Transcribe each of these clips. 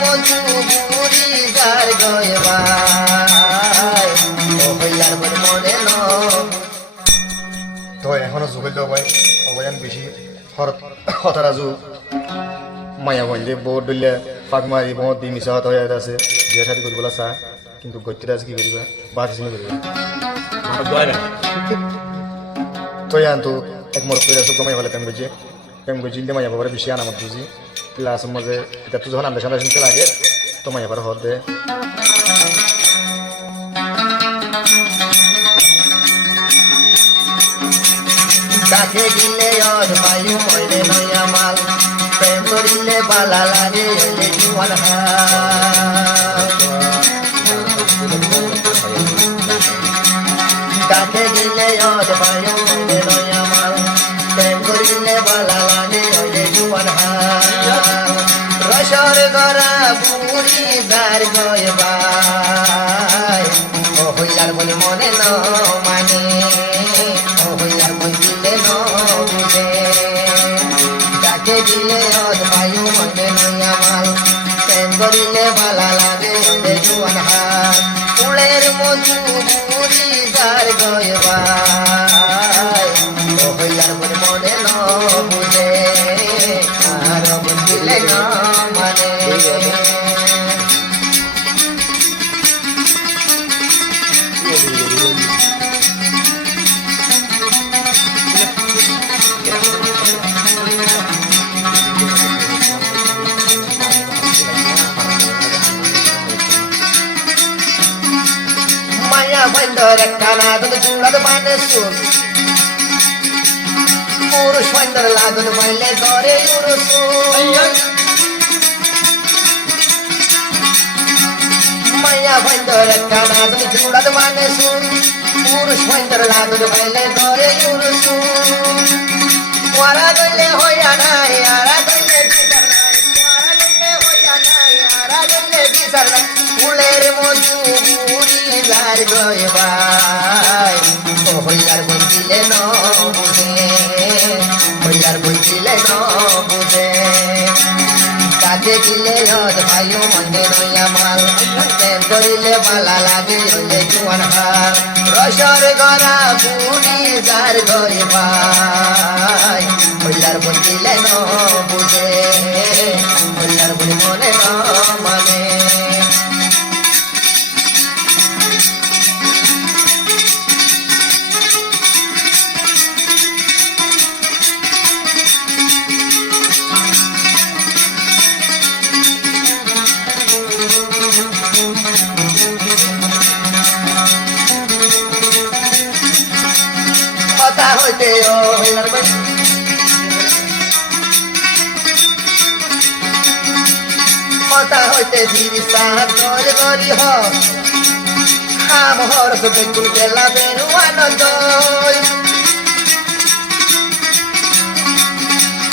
মধু বুড়ি যার গয় ভাই ও হইলার মনে ন তো এখনো যুগল ভাই অবয়ান বেশি হতারা যুগ মায়া বললে বহুত দিলে ফাঁক মারি বহুত দি মিশা হত হয়ে আছে বিয়ে শাদি করিবলা চা কিন্তু গত্যিরা আজ কি করিবা বাদ চিনি করিবা তো আনতো এক মোর কইরা সব মাই ভালো প্রেম গজি মাইয়া বাবার বেশি আনামত বুঝি ক্লাস মাঝে এটা তো যখন আমরা সামনে শুনতে লাগে তো মাইয়া বার হদ দে কাকে দিলে অর বায়ু মইলে নয়া মাল প্রেম করিলে বালা লাগে এলে জুয়ান কাকে দিলে অর বায়ু মইলে নয়া মাল প্রেম করিলে বালা লাগে এলে জুয়ান রসর গরা বুড়ি যার গয় ভাই ও হইলার বলে মনে ন মানে ও হইলার বলে বুঝে যাকে দিলে অদ বায়ু মনে নয়া মাল প্রেম করিলে বালা লাগে জুয়ান হাত ফুলের মধু বুড়ি যার গয় ভাই ও হইলার বলে মনে ন বুঝে আর বুঝিলে ন মানে মায়া বন্দর কানা তুমি চুড়াদ মানে সুর পুরুষ বন্দর লাগুন বললে ধরে মায়া বন্দর কানা তুমি চুড়াদ মানে সুর পুরুষ বন্দর লাগুন বললে ধরে ওরা গলে হইয়া নাই আরা গলে বিচার নাই ওরা গলে হইয়া নাই আরা গলে বিচার নাই ফুলের মধু বুড়ি যার গয় ভাই ও হইয়ার বইলে ন বুঝে হইয়ার বইলে ন বুঝে কাজে দিলে অদ ভাইও মনে নয়া মাল প্রেম করিলে বালা লাগে হইলে জুয়ান হাল রসর গরা বুড়ি যার গয় ভাই হইয়ার বইলে ন বুঝে হইয়ার বই মনে ন মানে কথা হইতে ও হইলার বই কথা হইতে ধীর সাহার তোর গরি হ আম হরস বেকুল গেলা বেনু আনন্দ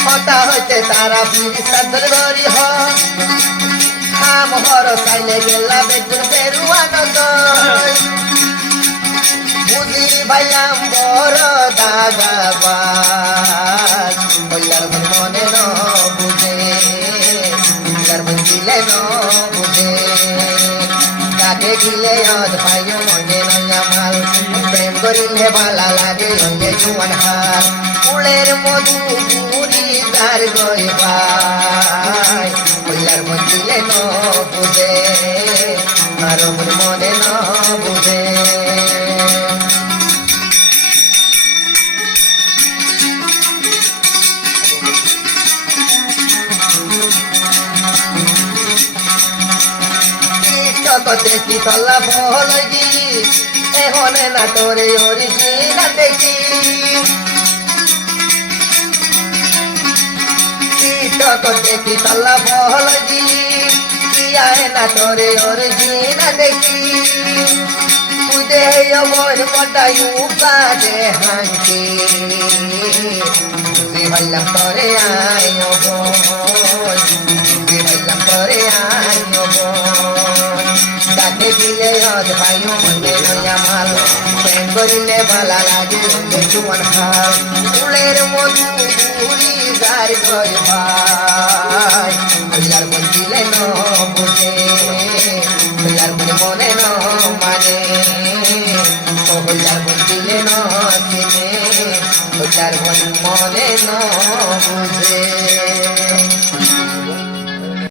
কথা হইতে তারা ধীর সাহার গরি হ আম হরস আইলে গেলা বেকুল বেনু আনন্দ বুঝি ভাইলাম বড় দাগাবাজ বইয়ার মনে ন বুঝে বইয়ার বুঝিলে ন বুঝে কাকে গিলে অদ ভাইও মনে নয়া মাল প্রেম করিলে বালা লাগে হইলে জুয়ান হাল ফুলের মধু বুড়ি যার গয় ভাই বইয়ার বুঝিলে ন বুঝে আর মনে ন বুঝে দেখি তল্লা বল গি এহনে না তোরে ওরিসি না দেখি দেখি তল্লা বল গি আয় না তোরে ওরিসি না দেখি তুই দে মোর পটায়ু কাজে হাঙ্কি তুই ভাইলাম তোরে আয় তুই ভাইলাম তোরে আয় কাকে দিলে অদ ভাইও মনে নয়া মাল প্রেম করিলে বালা লাগে জুয়ান হাল ফুলের মধু বুড়ি যার গয় ভাই হইলার বন্দি দিলে ন বুঝে হইয়ার বুড়ি মনে ন মানে ও হইয়ার বুড়ি দিলে ন চিনে হইয়ার বুড়ি মনে ন বুঝে